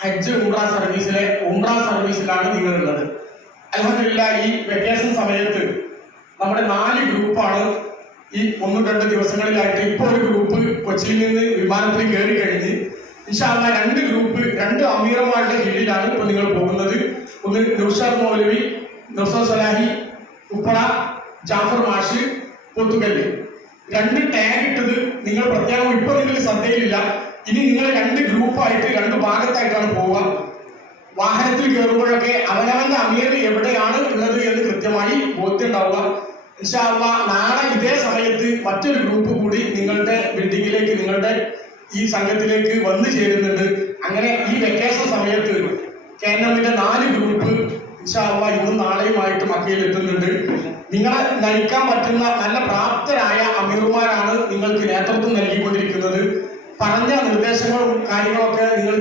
ഹജ്ജ് ഉംറ സർവീസിലാണ് നിങ്ങളുള്ളത്. അൽഹംദുലില്ലാഹ് ഈ വെക്കേഷൻ സമയത്ത് നമ്മുടെ 4 ഗ്രൂപ്പാണ് ഈ 1-2 ദിവസങ്ങളിലായിട്ട്. ഇപ്പോൾ ഒരു ഗ്രൂപ്പ് കൊച്ചിയിൽ നിന്ന് വിമാനത്തിൽ കയറി കഴിഞ്ഞ് ഇൻഷാ അല്ലാഹ് 2 ഗ്രൂപ്പ് 2 അമീറന്മാരുടെ കീഴിലാണ് ഇപ്പോൾ നിങ്ങൾ പോകുന്നത്. ഒന്ന് നൗഷാദ് മൗലവി, നൗഷാദ് സലാഹി, ഉപ്പള, ജാഫർ മാഷ്, പോത്തുകല്ല്. 2 ടാഗ് ഇട്ടത് നിങ്ങൾ പ്രത്യേകം ഇപ്പോൾ നിങ്ങൾ ശ്രദ്ധയിലില്ല. ഇനി നിങ്ങൾ 2 ഗ്രൂപ്പായിട്ട് 2 ഭാഗത്തായിട്ടാണ് പോവുക. വാഹനത്തിൽ കയറുമ്പോഴൊക്കെ അവനവന്റെ അമീർ എവിടെയാണ് ഉള്ളത് എന്ന് കൃത്യമായി ബോധ്യമുണ്ടാവുക. ഇൻഷാ അല്ലാഹ് നാളെ ഇതേ സമയത്ത് മറ്റൊരു ഗ്രൂപ്പ് കൂടി നിങ്ങളുടെ ബിൽഡിങ്ങിലേക്ക്, നിങ്ങളുടെ ഈ സംഘത്തിലേക്ക് വന്നു ചേരുന്നുണ്ട്. അങ്ങനെ ഈ വെക്കേഷൻ സമയത്ത് കേരളത്തിന്റെ 4 ഗ്രൂപ്പ് ഇൻഷാ അല്ലാഹ് ഇന്നും നാളെയുമായിട്ട് മക്കയിൽ എത്തുന്നുണ്ട്. നിങ്ങളെ നയിക്കാൻ പറ്റുന്ന നല്ല പ്രാപ്തരായ അമീർമാരാണ് നിങ്ങൾക്ക് നേതൃത്വം നൽകിക്കൊണ്ടിരിക്കുന്നത്. പറഞ്ഞ നിർദ്ദേശങ്ങളും കാര്യങ്ങളൊക്കെ നിങ്ങൾ